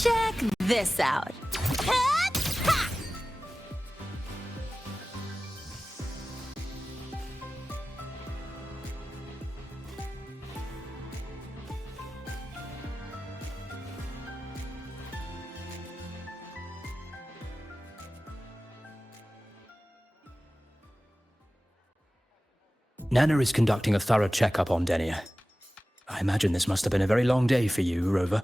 Check this out. Nana is conducting a thorough checkup on Denia. I imagine this must have been a very long day for you, Rover.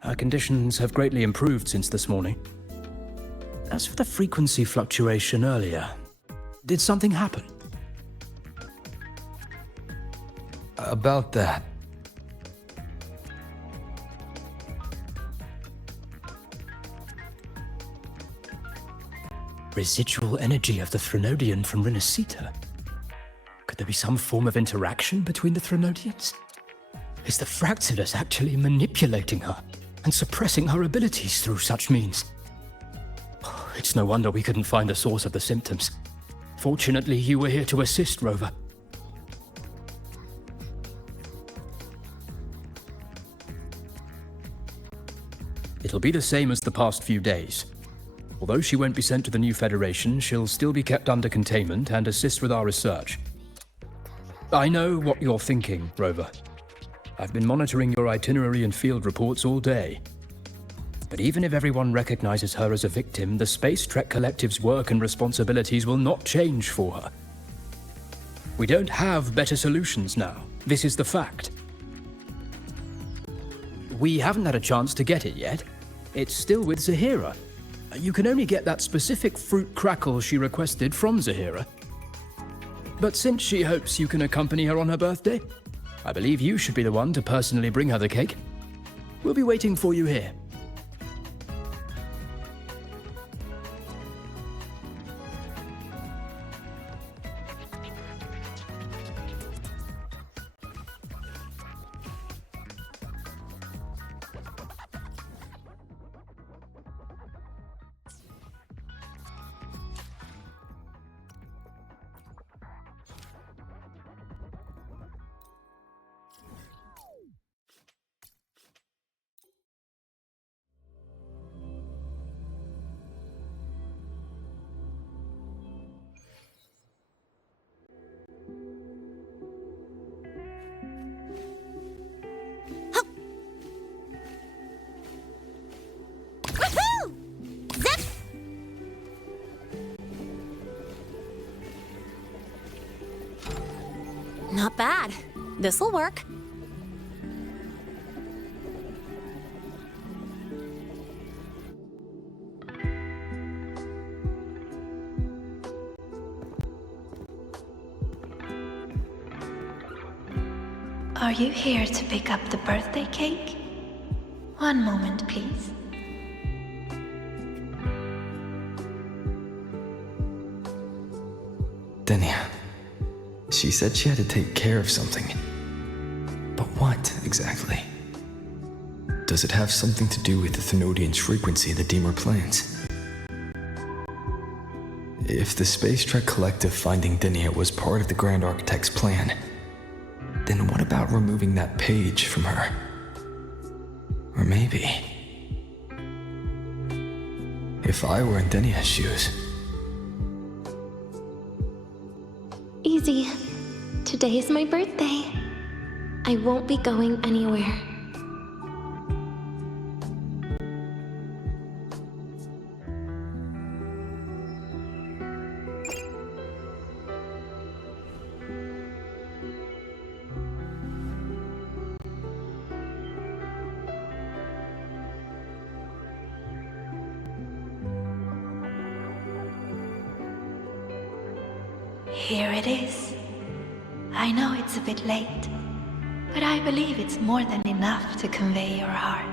Her conditions have greatly improved since this morning. As for the frequency fluctuation earlier, did something happen? About that. Residual energy of the Threnodian from Renacita. Could there be some form of interaction between the Threnodians? Is the Fractilus actually manipulating her and suppressing her abilities through such means? It's no wonder we couldn't find the source of the symptoms. Fortunately, you were here to assist, Rover. It'll be the same as the past few days. Although she won't be sent to the new Federation, she'll still be kept under containment and assist with our research. I know what you're thinking, Rover. I've been monitoring your itinerary and field reports all day. But even if everyone recognizes her as a victim, the Space Trek Collective's work and responsibilities will not change for her. We don't have better solutions now. This is the fact. We haven't had a chance to get it yet. It's still with Zahira. You can only get that specific fruit crackle she requested from Zahira. But since she hopes you can accompany her on her birthday, I believe you should be the one to personally bring her the cake. We'll be waiting for you here. Not bad. This'll work. Are you here to pick up the birthday cake? One moment, please. Denia. She said she had to take care of something. But what, exactly? Does it have something to do with the Thenodian's frequency of the Deemer planes? If the Space Trek Collective finding Denia was part of the Grand Architect's plan, then what about removing that page from her? Or maybe... if I were in Denia's shoes... Easy. Today is my birthday. I won't be going anywhere. Here it is. I know it's a bit late, but I believe it's more than enough to convey your heart.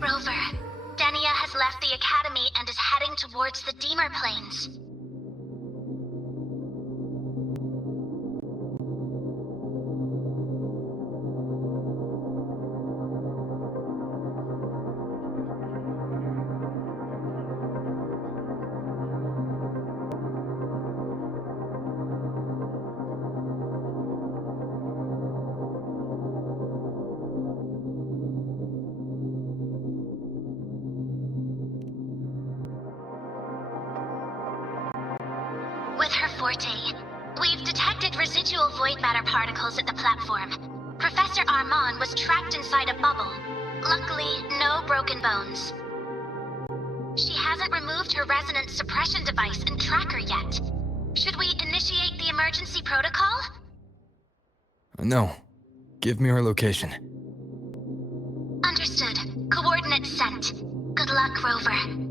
Rover, Denia has left the Academy and is heading towards the Deemer Plains. forte. We've detected residual void matter particles at the platform. Professor Armand was trapped inside a bubble. Luckily, no broken bones. She hasn't removed her resonance suppression device and tracker yet. Should we initiate the emergency protocol? No. Give me her location. Understood. Coordinates sent. Good luck, Rover.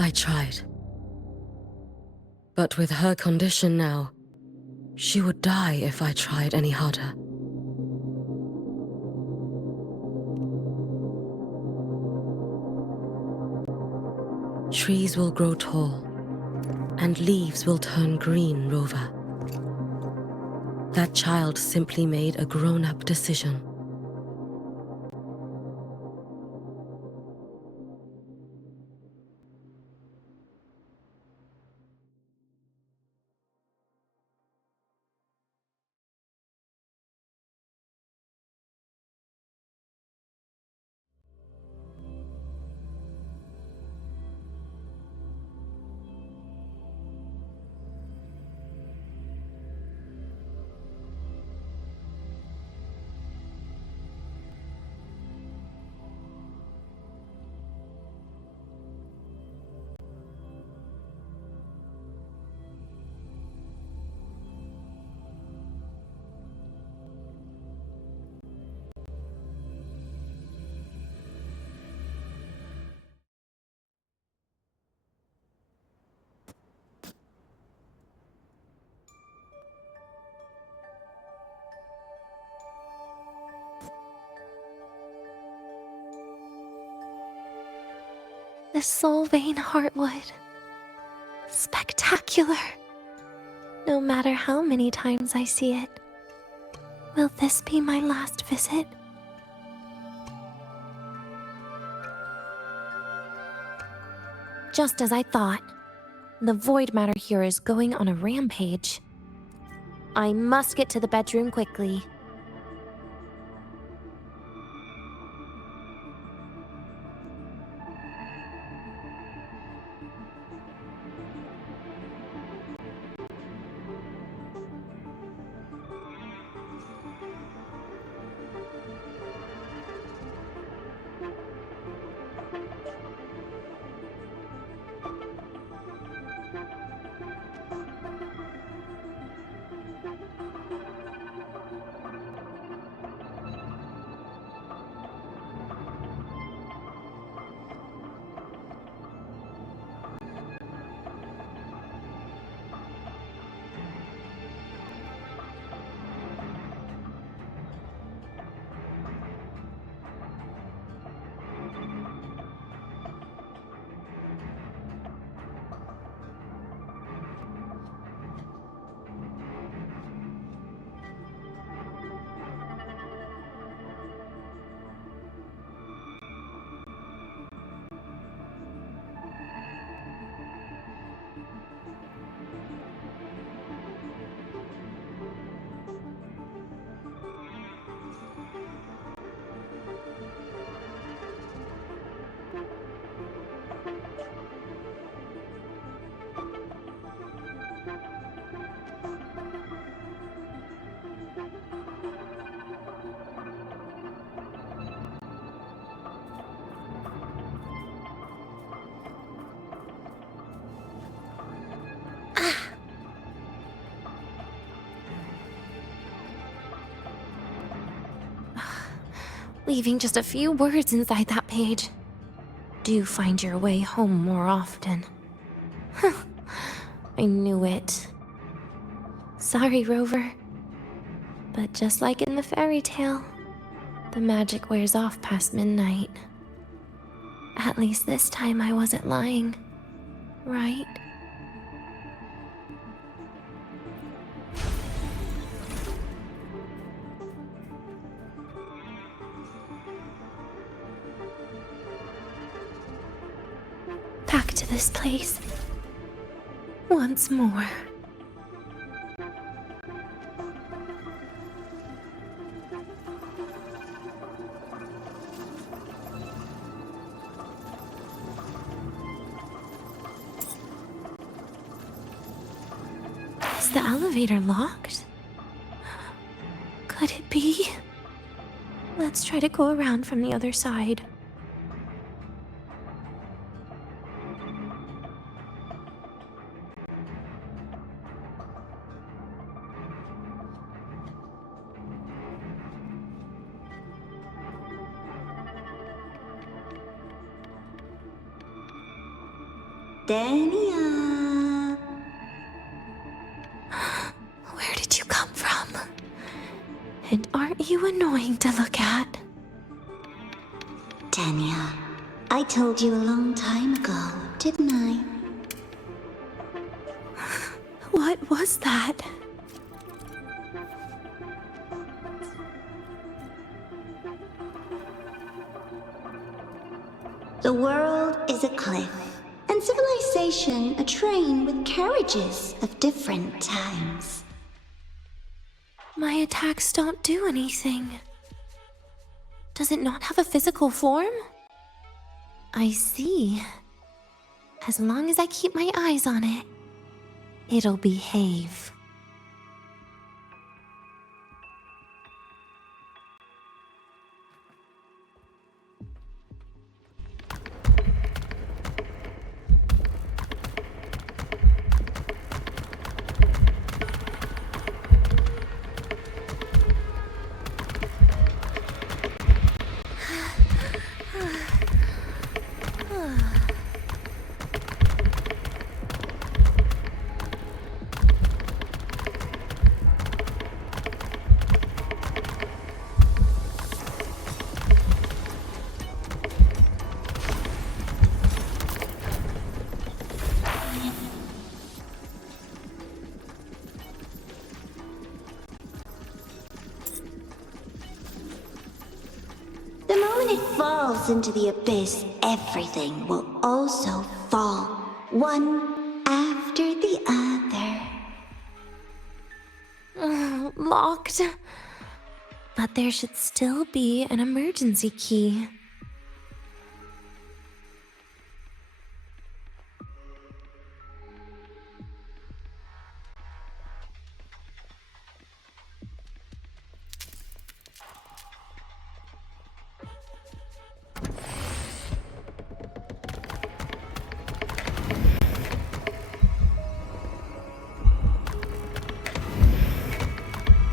I tried. But with her condition now, she would die if I tried any harder. Trees will grow tall, and leaves will turn green, Rover. That child simply made a grown-up decision. The soul vein heartwood. Spectacular. No matter how many times I see it. Will this be my last visit? Just as I thought. The void matter here is going on a rampage. I must get to the bedroom quickly. Leaving just a few words inside that page. Do find your way home more often. I knew it. Sorry, Rover. But just like in the fairy tale, the magic wears off past midnight. At least this time I wasn't lying, right? Back to this place. Once more. Is the elevator locked? Could it be? Let's try to go around from the other side. Dania. Where did you come from? And aren't you annoying to look at? Dania, I told you a long time ago, didn't I? What was that? The world is a cliff, and civilization a train with carriages of different times. My attacks don't do anything. Does it not have a physical form? I see. As long as I keep my eyes on it, it'll behave. The moment it falls into the abyss, everything will also fall, one after the other. Locked. But there should still be an emergency key.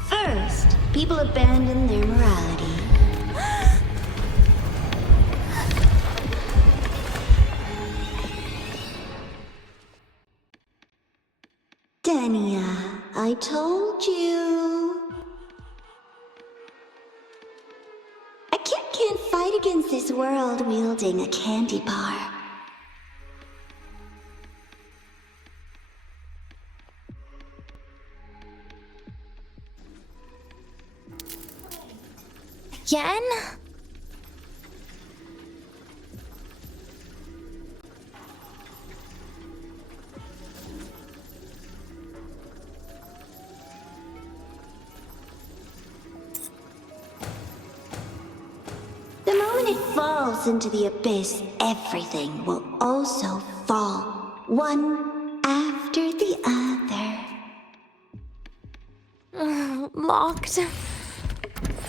First, people abandon their morality. Dania, I told you. A kid can't fight against this world wielding a candy bar. Yen? The moment it falls into the abyss, everything will also fall, one after the other. Locked.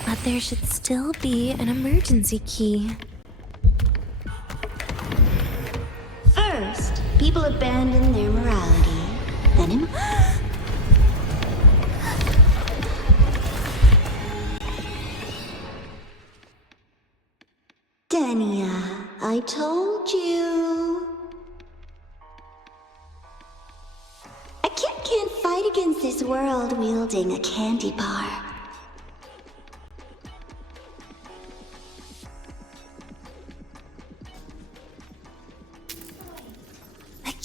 But there should still be an emergency key. First, people abandon their morality. Then Dania, I told you. A kid can't fight against this world wielding a candy bar.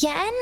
Again?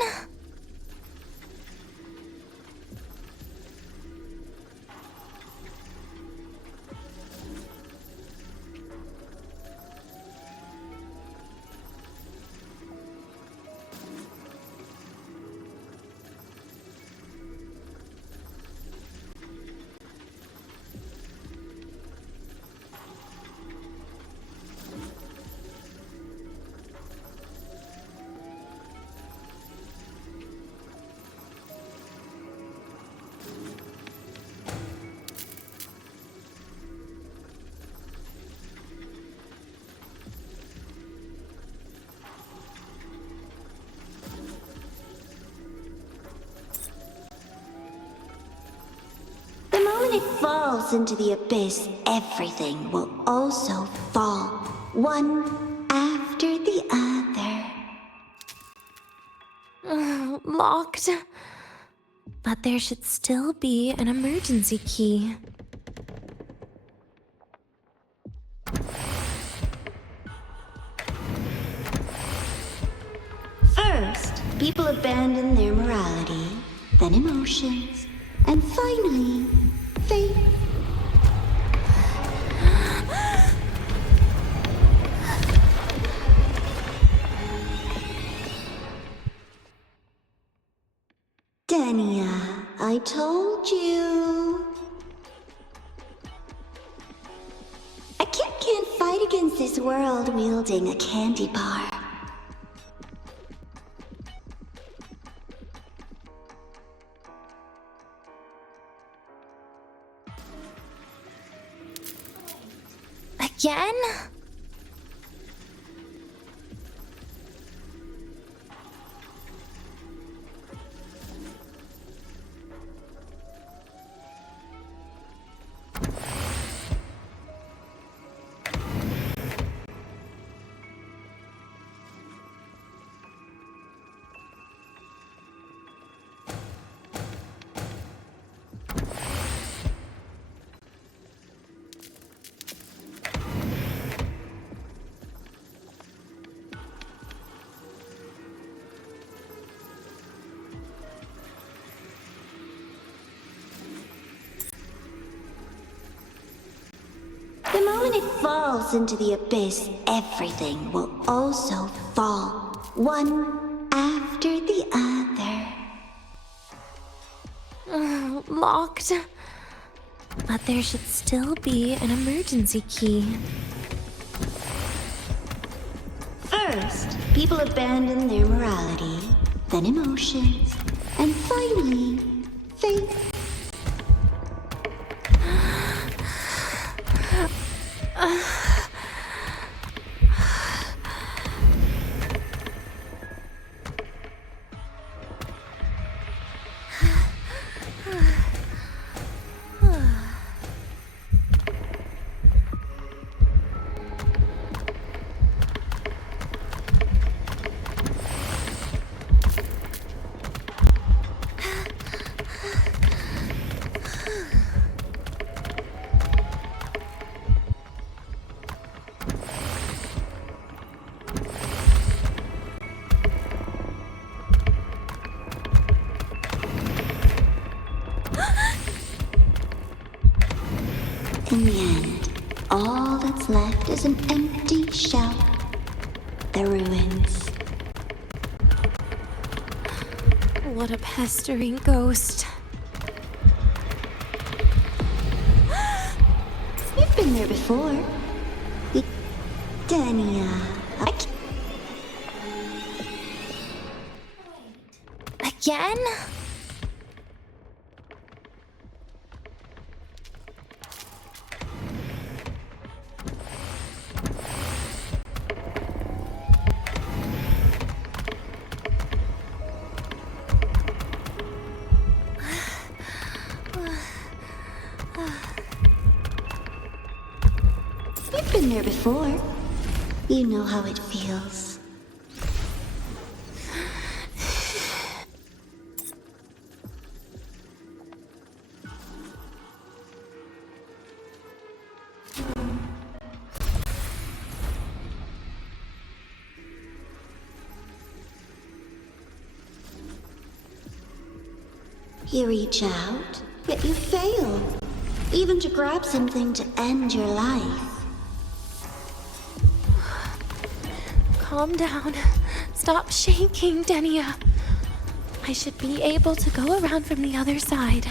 The moment it falls into the abyss, everything will also fall, one after the other. Locked. But there should still be an emergency key. First, people abandon their morality, then emotions, and finally, faith. Dania, I told you. A kid can't fight against this world wielding a candy bar. Again? The moment it falls into the abyss, everything will also fall, one after the other. Locked. But there should still be an emergency key. First, people abandon their morality, then emotions, and finally, faith. In the end, all that's left is an empty shell. The ruins. What a pestering ghost. We've been there before. Dania. Again? We've been there before. You know how it feels. You reach out, yet you fail. Even to grab something to end your life. Calm down. Stop shaking, Denia. I should be able to go around from the other side.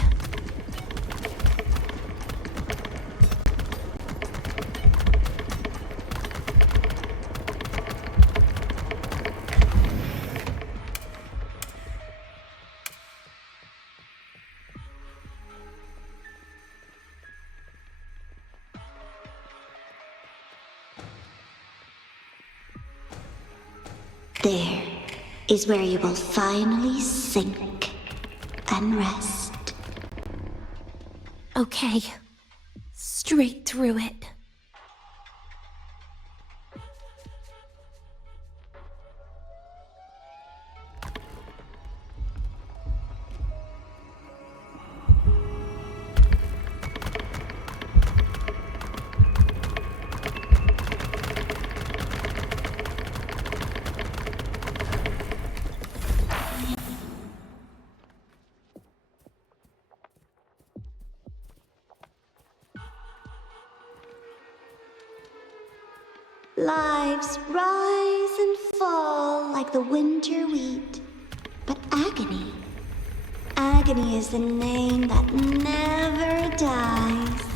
There is where you will finally sink and rest. Okay. Straight through it. Lives rise and fall like the winter wheat. But agony. Agony is the name that never dies.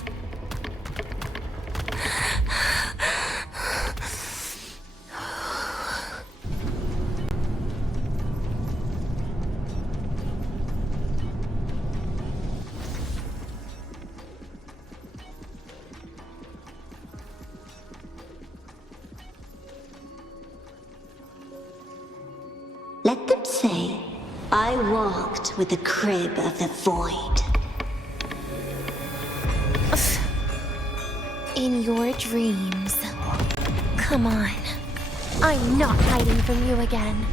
Let them say, I walked with the crib of the void. In your dreams. Come on. I'm not hiding from you again.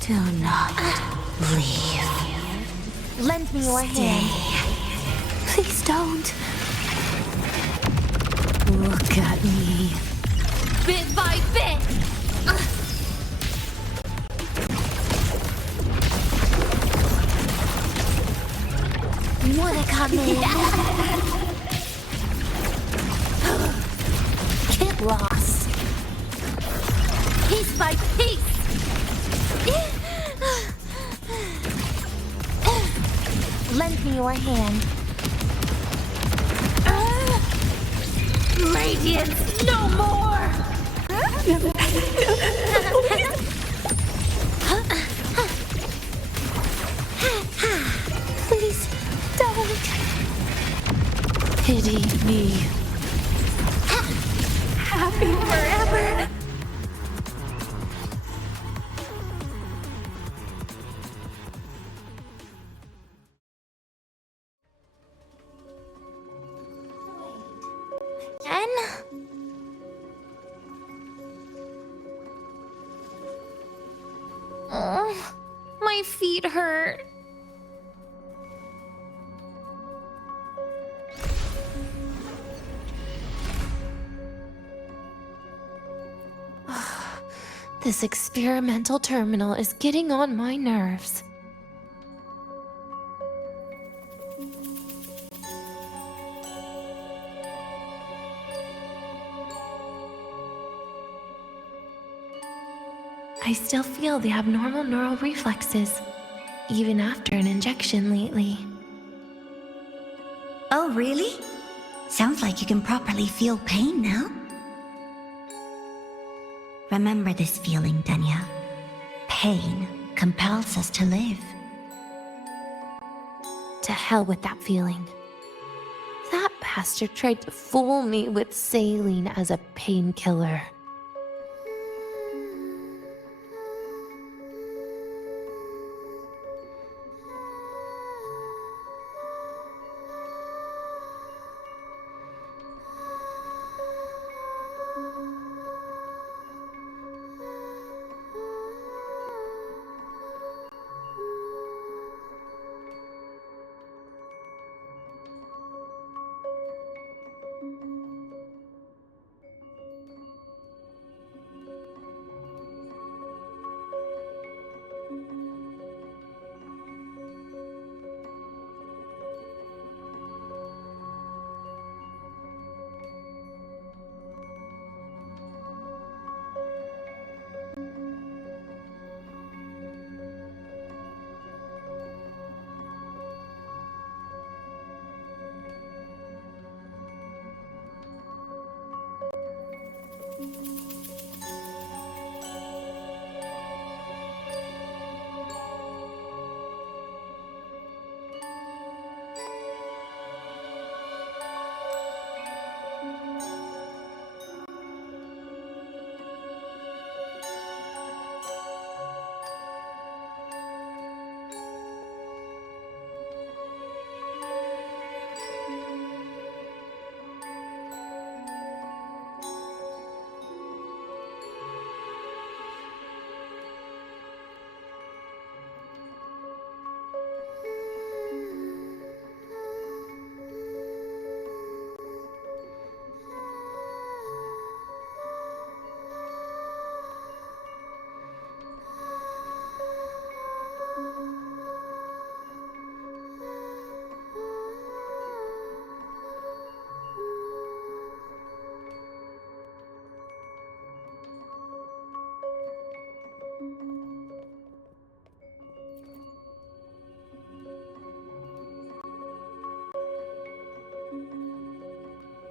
Do not leave. Lend me your hand. Please don't. Look at me. Bit by bit. Wanna come in? Get lost. Piece by piece. Lend me your hand. Radiance, no more! Please don't. Pity me. Happy forever. Oh, my feet hurt. This experimental terminal is getting on my nerves. I still feel the abnormal neural reflexes, even after an injection lately. Oh, really? Sounds like you can properly feel pain now. Remember this feeling, Denya. Pain compels us to live. To hell with that feeling. That bastard tried to fool me with saline as a painkiller.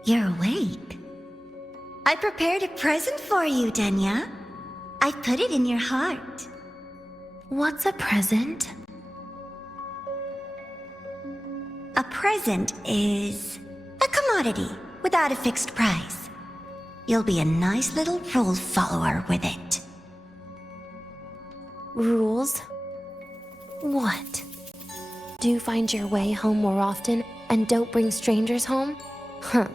You're awake. I prepared a present for you, Denya. I put it in your heart. What's a present? A present is a commodity without a fixed price. You'll be a nice little rule follower with it. Rules? What? Do find your way home more often and don't bring strangers home? Huh.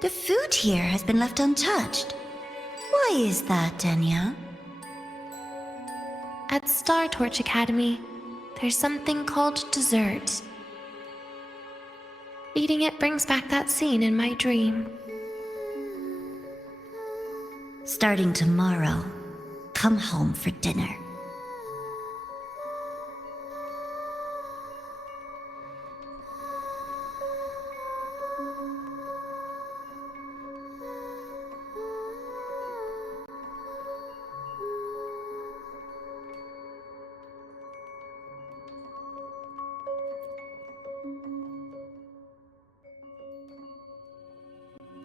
The food here has been left untouched. Why is that, Denya? At Star Torch Academy, there's something called dessert. Eating it brings back that scene in my dream. Starting tomorrow, come home for dinner.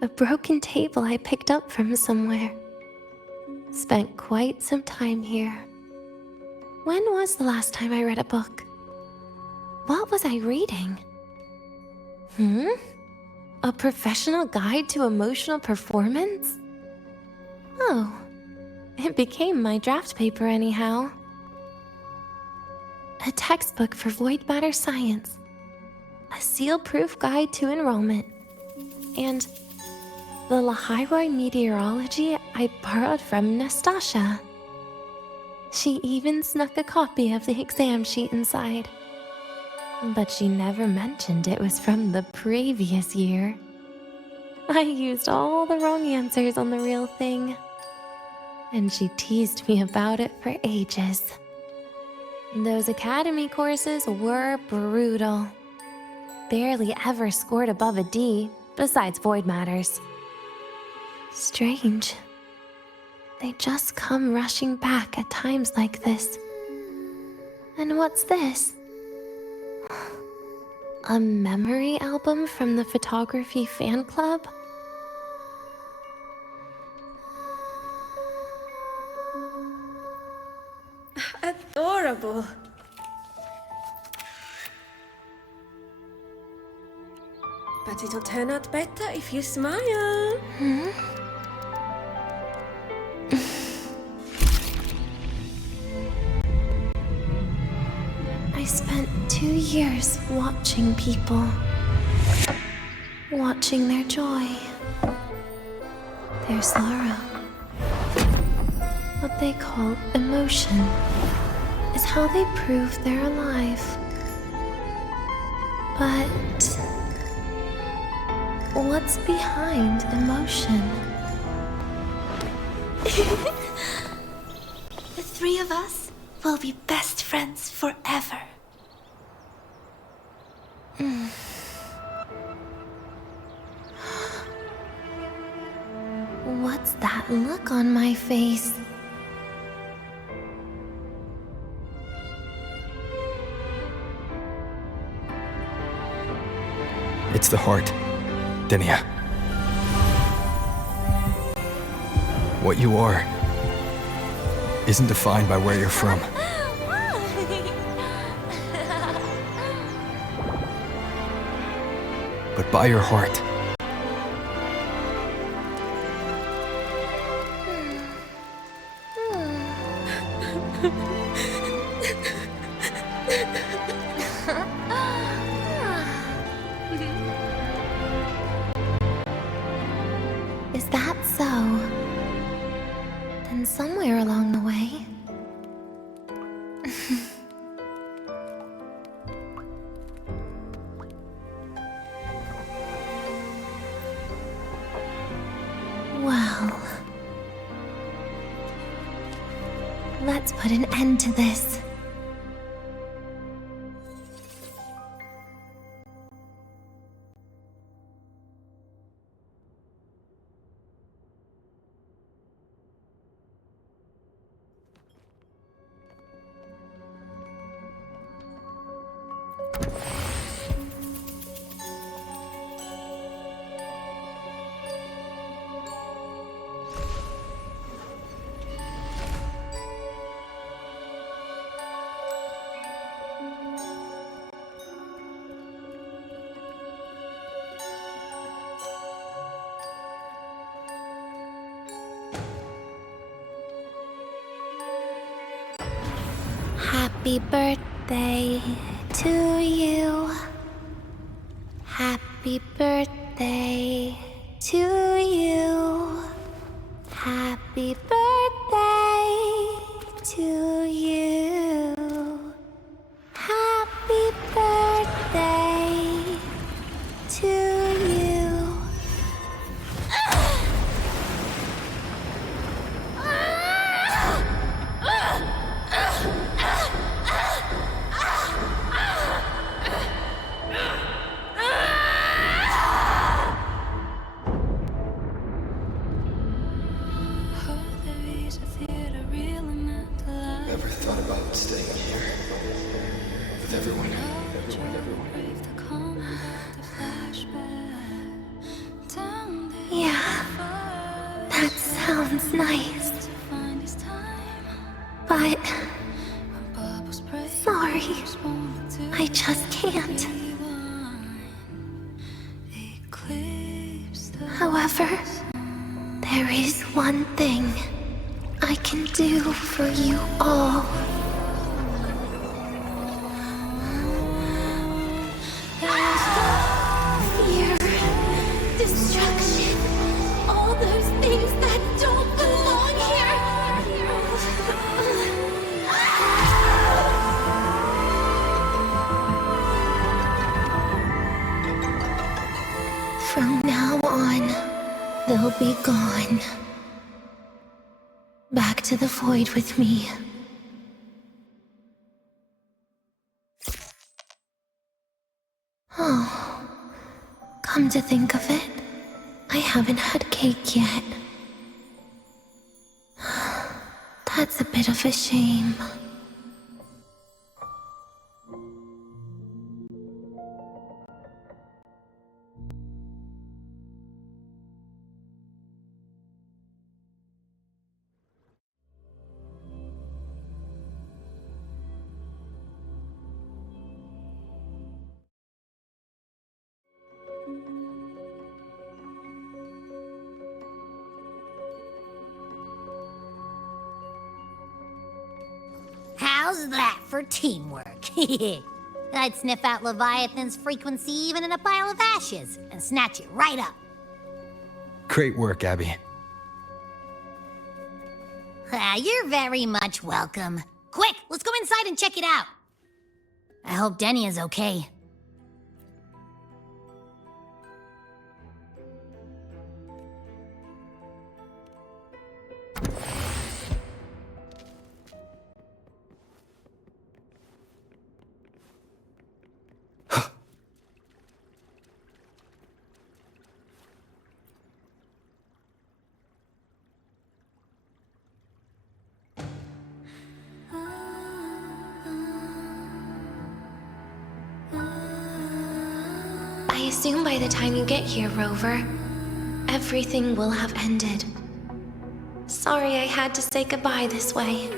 A broken table I picked up from somewhere. Spent quite some time here. When was the last time I read a book? What was I reading? A professional guide to emotional performance? Oh, it became my draft paper anyhow. A textbook for void matter science. A seal-proof guide to enrollment. And the Lahairoi meteorology I borrowed from Nastasha. She even snuck a copy of the exam sheet inside. But she never mentioned it was from the previous year. I used all the wrong answers on the real thing. And she teased me about it for ages. Those academy courses were brutal. Barely ever scored above a D, besides void matters. Strange. They just come rushing back at times like this. And what's this? A memory album from the photography fan club? Adorable. But it'll turn out better if you smile. I spent 2 years watching people. Watching their joy. Their sorrow. What they call emotion is how they prove they're alive. But what's behind emotion? The three of us will be best friends forever. What's that look on my face? It's the heart, Denya. What you are isn't defined by where you're from. But by your heart. Is that so? Then somewhere along the way... Well... Let's put an end to this. Happy birthday to you. Happy birthday to you. Happy birthday to you. Happy birthday to you. Ever thought about staying here? With everyone? Yeah, that sounds nice. But sorry, I just can't. However, there is one thing I can do for you all. Fear, destruction, all those things that don't belong here. From now on, they'll be gone. Back to the void with me. Oh, come to think of it, I haven't had cake yet. That's a bit of a shame. How's that for teamwork? I'd sniff out Leviathan's frequency even in a pile of ashes and snatch it right up. Great work, Abby. You're very much welcome. Quick, let's go inside and check it out. I hope Denny is okay. I assume by the time you get here, Rover, everything will have ended. Sorry I had to say goodbye this way.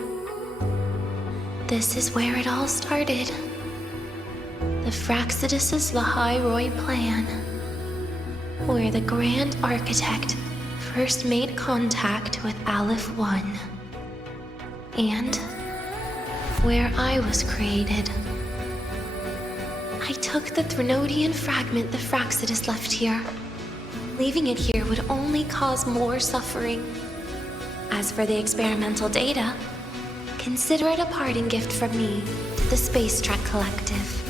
This is where it all started. The Fraxidus' Lahai plan, where the Grand Architect first made contact with Aleph 1, and where I was created. I took the Threnodian fragment the Fraxidus left here. Leaving it here would only cause more suffering. As for the experimental data, consider it a parting gift from me to the Space Trek Collective.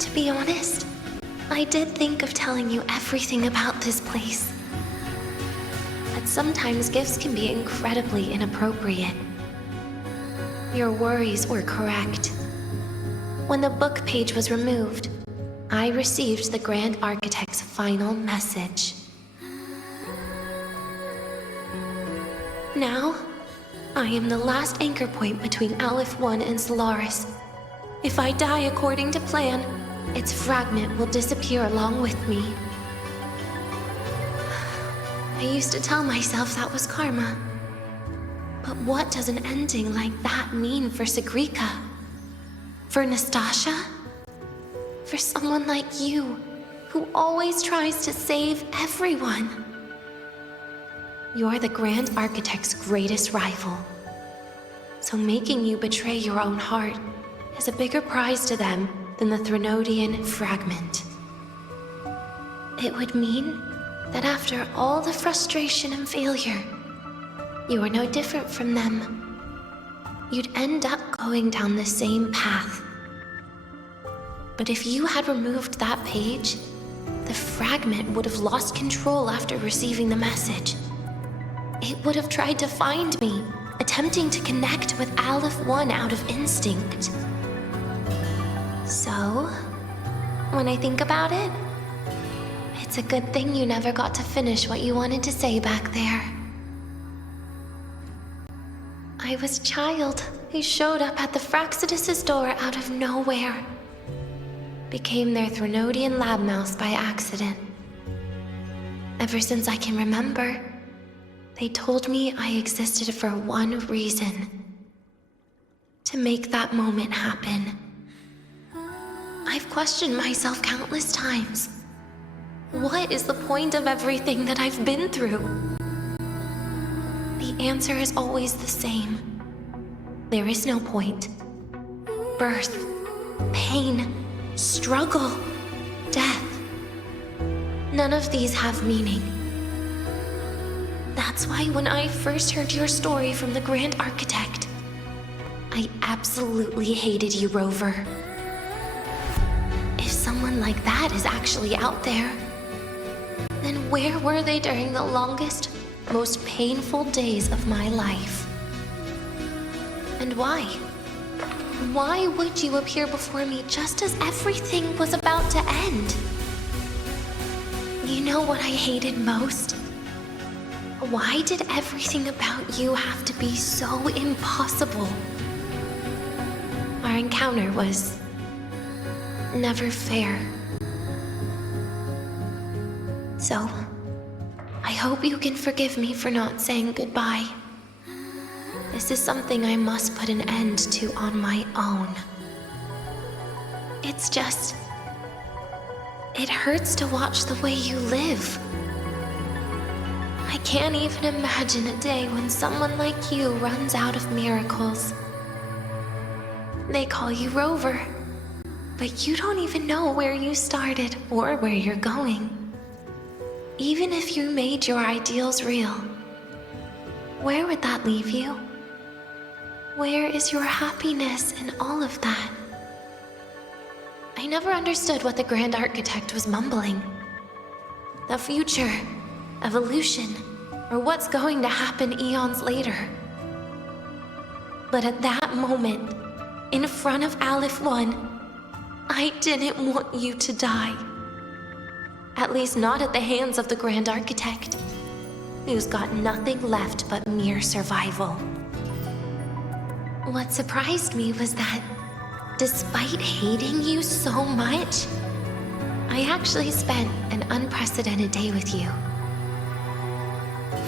To be honest, I did think of telling you everything about this place. But sometimes gifts can be incredibly inappropriate. Your worries were correct. When the book page was removed, I received the Grand Architect's final message. Now, I am the last anchor point between Aleph 1 and Solaris. If I die according to plan, its fragment will disappear along with me. I used to tell myself that was karma. But what does an ending like that mean for Sigrika? For Nastasha? For someone like you, who always tries to save everyone? You're the Grand Architect's greatest rival. So making you betray your own heart is a bigger prize to them than the Threnodian fragment. It would mean that after all the frustration and failure, you are no different from them. You'd end up going down the same path. But if you had removed that page, the fragment would have lost control after receiving the message. It would have tried to find me, attempting to connect with Aleph 1 out of instinct. So, when I think about it, it's a good thing you never got to finish what you wanted to say back there. I was a child who showed up at the Fraxidus' door out of nowhere. Became their Threnodian lab mouse by accident. Ever since I can remember, they told me I existed for one reason. To make that moment happen. I've questioned myself countless times. What is the point of everything that I've been through? The answer is always the same. There is no point. Birth, pain, struggle, death. None of these have meaning. That's why when I first heard your story from the Grand Architect, I absolutely hated you, Rover. If someone like that is actually out there, then where were they during the longest, most painful days of my life? And why? Why would you appear before me just as everything was about to end? You know what I hated most? Why did everything about you have to be so impossible? Our encounter was never fair. So, I hope you can forgive me for not saying goodbye. This is something I must put an end to on my own. It's just... it hurts to watch the way you live. I can't even imagine a day when someone like you runs out of miracles. They call you Rover, but you don't even know where you started or where you're going. Even if you made your ideals real, where would that leave you? Where is your happiness in all of that? I never understood what the Grand Architect was mumbling. The future, evolution, or what's going to happen eons later. But at that moment, in front of Aleph 1, I didn't want you to die. At least not at the hands of the Grand Architect, who's got nothing left but mere survival. What surprised me was that, despite hating you so much, I actually spent an unprecedented day with you.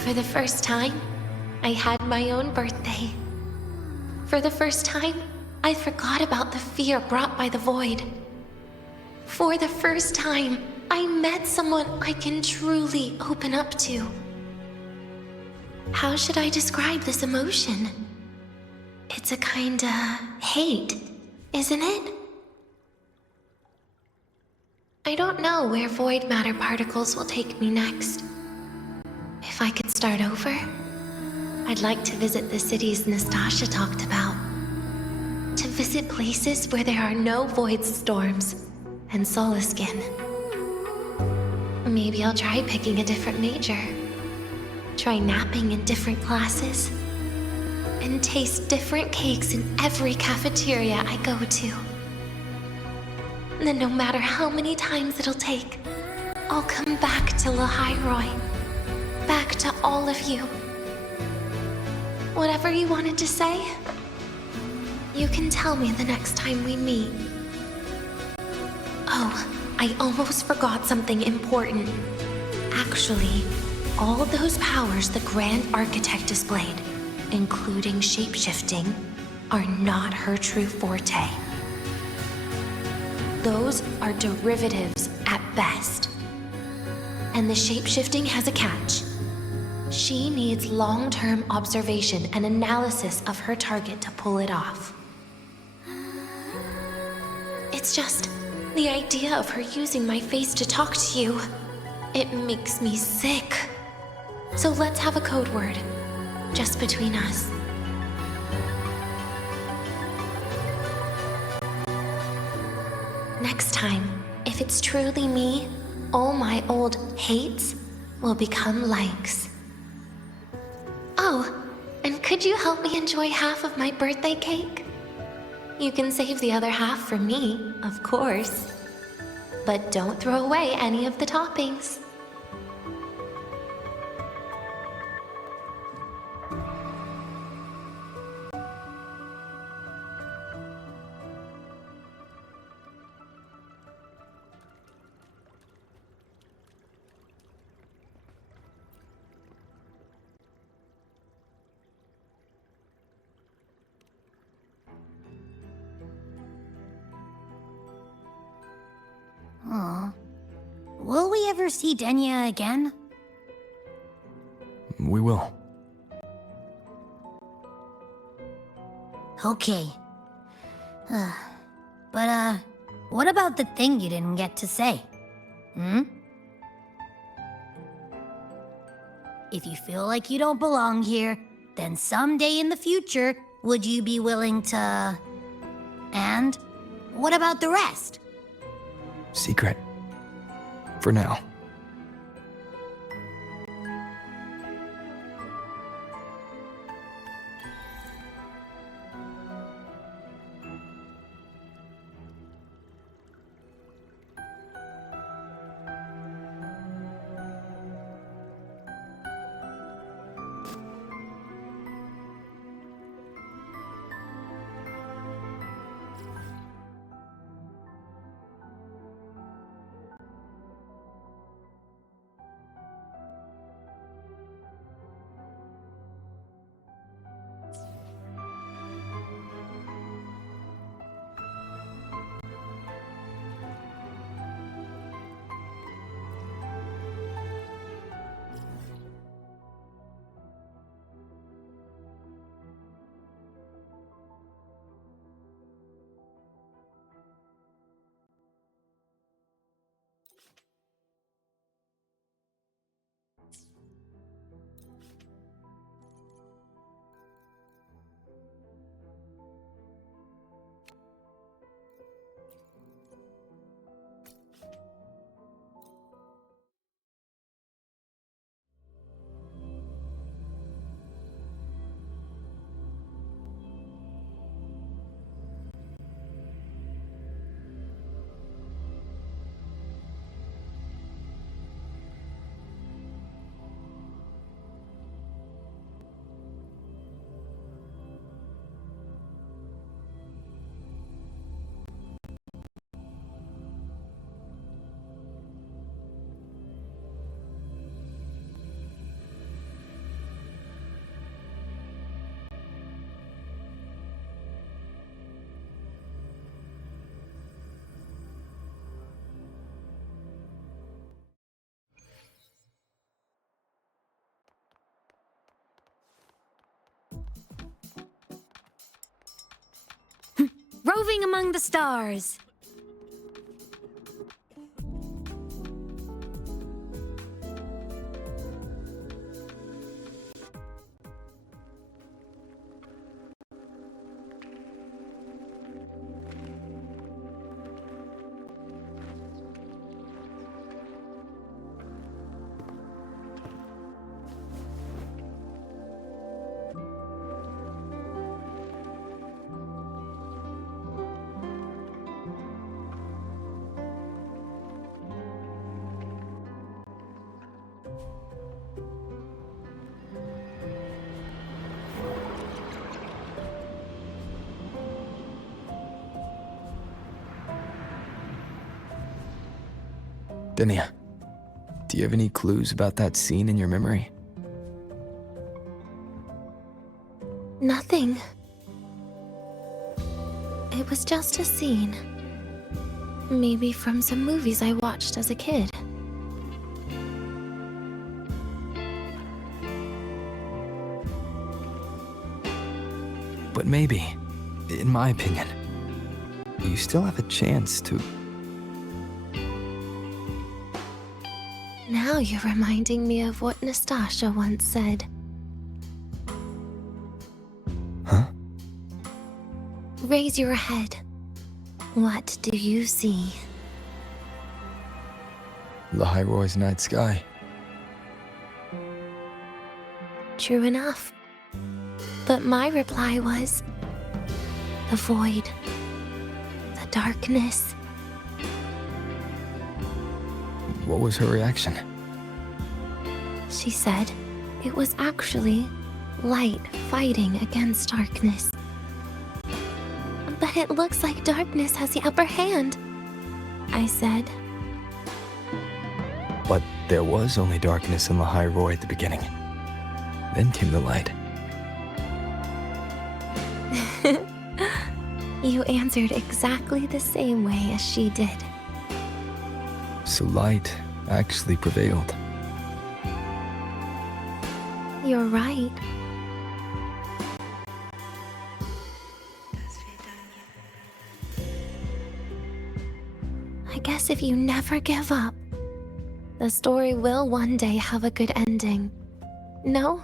For the first time, I had my own birthday. For the first time, I forgot about the fear brought by the void. For the first time, I met someone I can truly open up to. How should I describe this emotion? It's a kinda hate, isn't it? I don't know where void matter particles will take me next. If I could start over, I'd like to visit the cities Nastasha talked about. To visit places where there are no void storms and Solaskin. Maybe I'll try picking a different major. Try napping in different classes. And taste different cakes in every cafeteria I go to. Then no matter how many times it'll take, I'll come back to Lahairoi. Back to all of you. Whatever you wanted to say, you can tell me the next time we meet. Oh, I almost forgot something important. Actually, all those powers the Grand Architect displayed, including shapeshifting, are not her true forte. Those are derivatives at best. And the shapeshifting has a catch. She needs long-term observation and analysis of her target to pull it off. It's just the idea of her using my face to talk to you. It makes me sick. So let's have a code word, just between us. Next time, if it's truly me, all my old hates will become likes. Oh, and could you help me enjoy half of my birthday cake? You can save the other half for me, of course. But don't throw away any of the toppings. Aw. Will we ever see Denya again? We will. Okay. But, what about the thing you didn't get to say? If you feel like you don't belong here, then someday in the future, would you be willing to... And what about the rest? Secret. For now. Roving among the stars. Denia, do you have any clues about that scene in your memory? Nothing. It was just a scene. Maybe from some movies I watched as a kid. But maybe, in my opinion, you still have a chance to... Now you're reminding me of what Nastasha once said. Huh? Raise your head. What do you see? Lahiroy's night sky. True enough. But my reply was... the void. The darkness. What was her reaction? She said it was actually light fighting against darkness. But it looks like darkness has the upper hand, I said. But there was only darkness in Lahiroy at the beginning. Then came the light. You answered exactly the same way as she did. So light actually prevailed. You're right. I guess if you never give up, the story will one day have a good ending. No?